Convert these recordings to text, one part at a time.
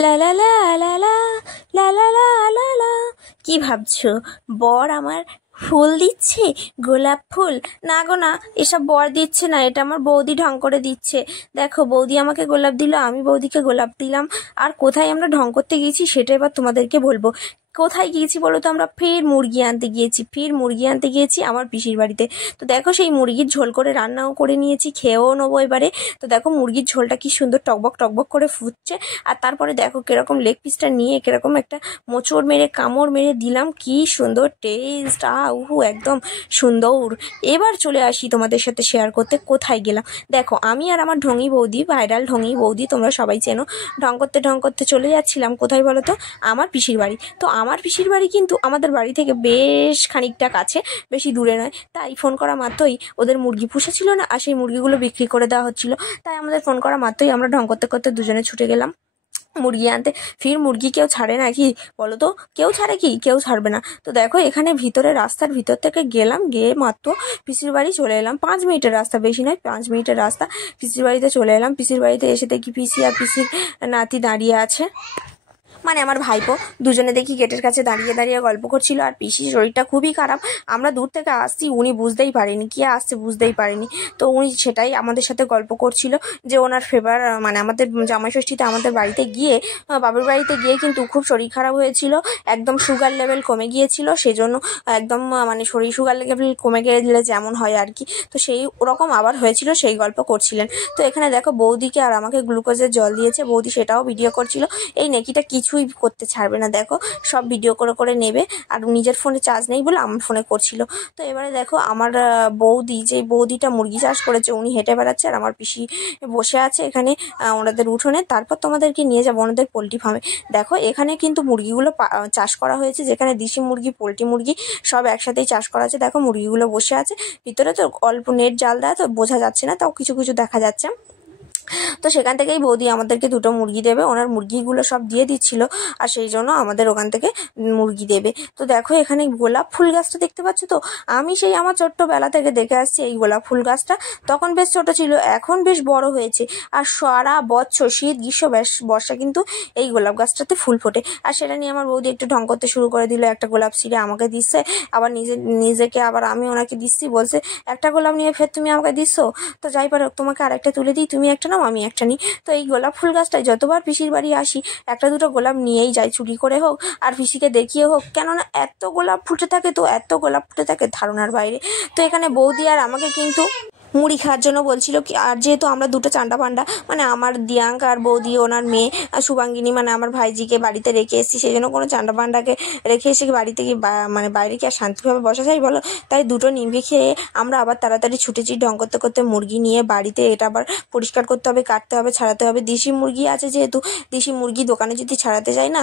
লা লা লা লা লা লা লা লা লা লা। কি ভাবছো বর আমার ফুল দিচ্ছে? গোলাপ ফুল? না গো না, এসব বর দিচ্ছে না, এটা আমার বৌদি ঢং করে দিচ্ছে। দেখো বৌদি আমাকে গোলাপ দিল, আমি বৌদিকে গোলাপ দিলাম। আর কোথায় আমরা ঢং করতে গিয়েছি সেটা এবার তোমাদেরকে বলবো। কোথায় গিয়েছি বলো তো? আমরা ফের মুরগি আনতে গিয়েছি আমার পিসির বাড়িতে। তো দেখো সেই মুরগির ঝোল করে রান্নাও করে নিয়েছি, খেয়েও নেবো এবারে। তো দেখো মুরগির ঝোলটা কি সুন্দর টকবক টকবক করে ফুটছে। আর তারপরে দেখো কিরকম লেগ পিসটা নিয়ে কিরকম একটা মোচড় মেরে কামড় মেরে দিলাম, কি সুন্দর টেস্ট, উহু একদম সুন্দর। এবার চলে আসি তোমাদের সাথে শেয়ার করতে কোথায় গেলাম। দেখো আমি আর আমার ঢঙি বৌদি, ভাইরাল ঢঙি বৌদি, তোমরা সবাই চেনো, ঢং করতে চলে যাচ্ছিলাম কোথায় বলো তো? আমার পিসির বাড়ি। তো আমার পিসির বাড়ি কিন্তু আমাদের বাড়ি থেকে বেশ খানিকটা কাছে, বেশি দূরে নয়। তাই ফোন করা মাত্রই ওদের মুরগি পুষে ছিল না, আর সেই মুরগিগুলো বিক্রি করে দেওয়া হচ্ছিল। তাই আমাদের ফোন করা মাত্রই আমরা ঢং করতে করতে দুজনে ছুটে গেলাম মুরগি আনতে। ফির মুরগি কেউ ছাড়ে নাকি বলো তো? কেউ ছাড়ে কি? কেউ ছাড়বে না। তো দেখো এখানে ভিতরে রাস্তার ভিতর থেকে গেলাম, গিয়ে মাত্র পিসির বাড়ি চলে এলাম। 5 মিনিটের রাস্তা, বেশি নয়, 5 মিনিটের রাস্তা। পিসির বাড়িতে চলে এলাম। পিসির বাড়িতে এসে দেখি পিসি আর পিসির নাতি দাঁড়িয়ে আছে, মানে আমার ভাইপো। দুজনে দেখি গেটের কাছে দাঁড়িয়ে দাঁড়িয়ে গল্প করছিল। আর পিসির শরীরটা খুবই খারাপ। আমরা দূর থেকে আসছি, উনি বুঝতেই পারেনি কি আসছে, বুঝতেই পারেনি। তো উনি সেটাই আমাদের সাথে গল্প করছিল যে ওনার ফেভার, মানে আমাদের জামাই ষষ্ঠীতে আমাদের বাড়িতে গিয়ে, বাবুর বাড়িতে গিয়ে কিন্তু খুব শরীর খারাপ হয়েছিল, একদম সুগার লেভেল কমে গিয়েছিল। সেজন্য একদম মানে শরীর সুগার লেভেল কমে গেলে যেমন হয় আর কি, তো সেই ওরকম আবার হয়েছিল, সেই গল্প করছিলেন। তো এখানে দেখো বৌদিকে আর আমাকে গ্লুকোজের জল দিয়েছে, বৌদি সেটাও ভিডিও করছিল। এই নেকিটা কিছুই করতে ছাড়বে না, দেখো সব ভিডিও করে করে নেবে। আর নিজের ফোনে চার্জ নেই বলে আমার ফোনে করছিল। তো এবারে দেখো আমার বৌদি, যে বৌদিটা মুরগি চাষ করেছে, উনি হেঁটে বেড়াচ্ছে আর আমার পিসি বসে আছে এখানে ওনাদের উঠোনে। তারপর তোমাদেরকে নিয়ে যাবো ওনাদের পোলট্রি ফার্মে। দেখো এখানে কিন্তু মুরগিগুলো চাষ করা হয়েছে, যেখানে দেশি মুরগি পোলট্রি মুরগি সব একসাথেই চাষ করা আছে। দেখো মুরগিগুলো বসে আছে ভিতরে, তো অল্প নেট জাল দেয় তো বোঝা যাচ্ছে না, তাও কিছু কিছু দেখা যাচ্ছে। তো সেখান থেকেই বৌদি আমাদেরকে 2টো মুরগি দেবে, ওনার মুরগিগুলো সব দিয়ে দিচ্ছিল, আর সেই জন্য আমাদের ওখান থেকে মুরগি দেবে। তো দেখো এখানে গোলাপ ফুল গাছটা দেখতে পাচ্ছ তো? আমি সেই আমার ছোট্টবেলা থেকে দেখে আসছি এই গোলাপ ফুল গাছটা। তখন বেশ ছোট ছিল, এখন বেশ বড় হয়েছে। আর সারা বছর শীত গ্রীষ্ম বর্ষা কিন্তু এই গোলাপ গাছটাতে ফুল ফোটে। আর সেটা নিয়ে আমার বৌদি একটু ঢং করতে শুরু করে দিল, একটা গোলাপ ছিঁড়ে আমাকে দিচ্ছে, আবার নিজেকে আবার আমি ওনাকে দিচ্ছি, বলছে একটা গোলাপ নিয়ে ফের তুমি আমাকে দিচ্ছ, তো যাই পারো তোমাকে আরেকটা তুলে দিই, তুমি একটা নাও আমি একটা নিই। তো এই গোলাপ ফুল গাছটায় যতবার পিসির বাড়ি আসি একটা দুটো গোলাপ নিয়েই যাই, চুরি করে হোক আর পিসিকে দেখিয়ে হোক, কেননা এত গোলাপ ফুটে থাকে, তো এত গোলাপ ফুটে থাকে ধারণার বাইরে। তো এখানে বৌদি আর আমাকে কিন্তু মুড়ি খাওয়ার জন্য বলছিল কি, আর যেহেতু আমরা 2টো চান্ডা পান্ডা, মানে আমার দিয়াঙ্ক আর বৌদি ওনার মেয়ে শুভাঙ্গিনী, মানে আমার ভাইজিকে বাড়িতে রেখে এসেছি, সেই জন্য কোনো চান্ডা পান্ডাকে রেখে এসে বাড়িতে কি মানে বাইরে কি আর শান্তিভাবে বসা যায় বলো? তাই 2টো নিমকি খেয়ে আমরা আবার তাড়াতাড়ি ছুটেছি ঢং করতে করতে মুরগি নিয়ে বাড়িতে। এটা আবার পরিষ্কার করতে হবে, কাটতে হবে, ছাড়াতে হবে। দেশি মুরগি আছে যেহেতু, দেশি মুরগি দোকানে যদি ছাড়াতে যাই না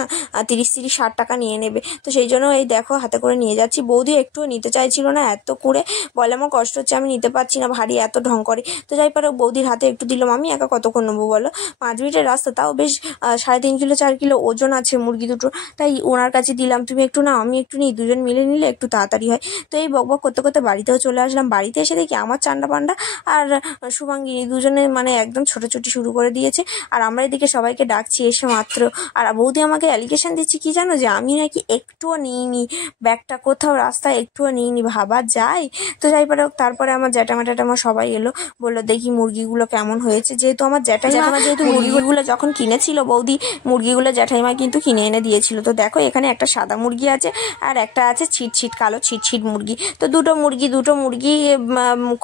30-60 টাকা নিয়ে নেবে। তো সেই জন্য এই দেখো হাতে করে নিয়ে যাচ্ছি। বৌদি একটুও নিতে চাইছিল না, এত করে বলে আমার কষ্ট হচ্ছে, আমি নিতে পারছি না, ভারী এত ঢং করে। তো যাই পারো বৌদির হাতে একটু দিলাম, আমি একা কতক্ষণ নেবো বলো? 5 মিনিটের রাস্তা, তাও বেশ 3.5 কিলো 4 কিলো ওজন আছে মুরগি দুটো। তাই ওনার কাছে দিলাম, তুমি একটু নাও আমি একটু নিই, দুজন মিলে নিলে একটু তাড়াতাড়ি হয়। তো এই বকবক করতে করতে বাড়িতেও চলে আসলাম। বাড়িতে এসে দেখি আমার চান্ডা পান্ডা আর শুভাঙ্গিনী দুজনে মানে একদম ছোটাছুটি শুরু করে দিয়েছে। আর আমরা এদিকে সবাইকে ডাকছি এসে মাত্র। আর বৌদি আমাকে অ্যালিগেশন দিচ্ছি কি জানো, যে আমি নাকি একটুও নিইনি ব্যাগটা, কোথাও রাস্তায় একটুও নিইনি, ভাবা যায়? তো যাই পারে হোক, তারপরে আমার জ্যাঠামা সবাই এলো, বললো দেখি মুরগিগুলো কেমন হয়েছে। যেহেতু আমার জ্যাঠাইমা যেহেতু মুরগিগুলো যখন কিনেছিল বৌদি, মুরগিগুলো জ্যাঠাইমা কিন্তু কিনে এনে দিয়েছিল। তো দেখো এখানে একটা সাদা মুরগি আছে আর একটা আছে ছিটছিট কালো ছিটছিট মুরগি। তো দুটো মুরগি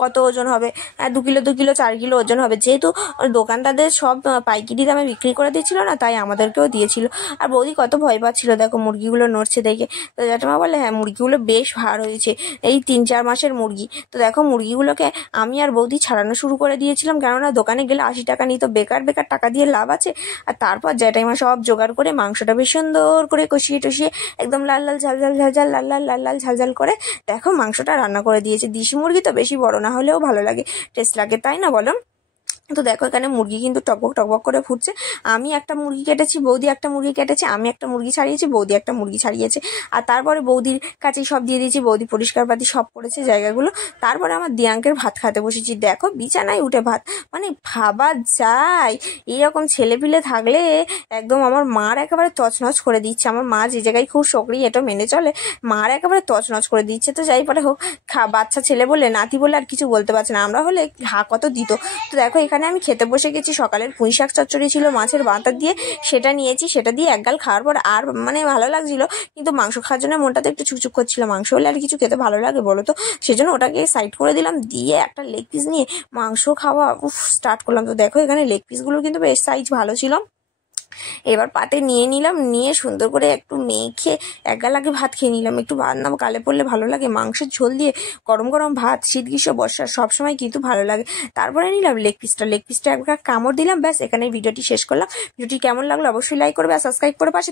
কত ওজন হবে? 2 কিলো 2 কিলো 4 কিলো ওজন হবে। যেহেতু দোকানদারদের সব পাইকারি দামে বিক্রি করে দিয়েছিল না, তাই আমাদেরকেও দিয়েছিল। আর বৌদি কত ভয় পাচ্ছিল দেখো মুরগিগুলো নড়ছে দেখে। তো জ্যাঠামা বলে হ্যাঁ মুরগিগুলো বেশ ভার হয়েছে, এই 3-4 মাসের মুরগি। তো দেখো মুরগিগুলোকে আমি আর বৌদি ছাড়ানো শুরু করে দিয়েছিলাম, কেননা দোকানে গেলে 80 টাকা নিত, বেকার বেকার টাকা দিয়ে লাভ আছে। আর তারপর জ্যাঠাইমা সব জোগাড় করে মাংসটা বেশ সুন্দর করে কষিয়ে টষিয়ে একদম লাল লাল ঝাল ঝাল ঝাল ঝাল লাল লাল লাল লাল ঝাল ঝাল করে দেখো মাংসটা রান্না করে দিয়েছে। দেশি মুরগি তো বেশি বড় না হলেও ভালো লাগে, টেস্ট লাগে, তাই না বলো? তো দেখো এখানে মুরগি কিন্তু টকবক টকবক করে ফুটছে। আমি একটা মুরগি কেটেছি, বৌদি একটা মুরগি কেটেছে, আমি একটা মুরগি ছাড়িয়েছি, বৌদি একটা মুরগি ছাড়িয়েছে। আর তারপরে বৌদির কাছেই সব দিয়ে দিয়েছি, বৌদি পরিষ্কার পাতি সব করেছে জায়গাগুলো। তারপরে আমার দিয়াঙ্কের ভাত খেতে বসেছি। দেখো বিছানায় উঠে ভাত, মানে ভাবা যায় এরকম ছেলেপিলে থাকলে একদম আমার মার একেবারে তছনছ করে দিচ্ছে। আমার মা যে জায়গায় খুব সক্রিয়, এটা মেনে চলে, মার একেবারে তছনছ করে দিচ্ছে। তো যাই পরে হোক, বাচ্চা ছেলে বলে, নাতি বলে আর কিছু বলতে পারছে না, আমরা হলে ঘা কত দিত। তো দেখো এখানে আমি খেতে বসে গেছি। সকালের পুঁই শাক চচ্চড়ি ছিল মাছের বাঁতা দিয়ে, সেটা নিয়েছি। সেটা দিয়ে একগাল খাওয়ার পর আর মানে ভালো লাগছিল, কিন্তু মাংস খাওয়ার জন্য মনটাতে একটু চুকচুক করছিল। মাংস হলে আর কিছু খেতে ভালো লাগে বলো তো, সেজন্য ওটাকে সাইড করে দিলাম, দিয়ে একটা লেগ পিস নিয়ে মাংস খাওয়া স্টার্ট করলাম। তো দেখো এখানে লেগ পিসগুলো কিন্তু বেশ সাইজ ভালো ছিল। এবার পাতে নিয়ে নিলাম, নিয়ে সুন্দর করে একটু মেখে একগাল আগে ভাত খেয়ে নিলাম। একটু ভাত না গালে পড়লে ভালো লাগে, মাংসের ঝোল দিয়ে গরম গরম ভাত শীত গ্রীষ্ম বর্ষা সবসময় কিন্তু ভালো লাগে। তারপরে নিলাম লেগ পিসটা একবার কামড় দিলাম, ব্যাস এখানে ভিডিওটি শেষ করলাম। ভিডিওটি কেমন লাগলো অবশ্যই লাইক করবে আর সাবস্ক্রাইব করে পাশে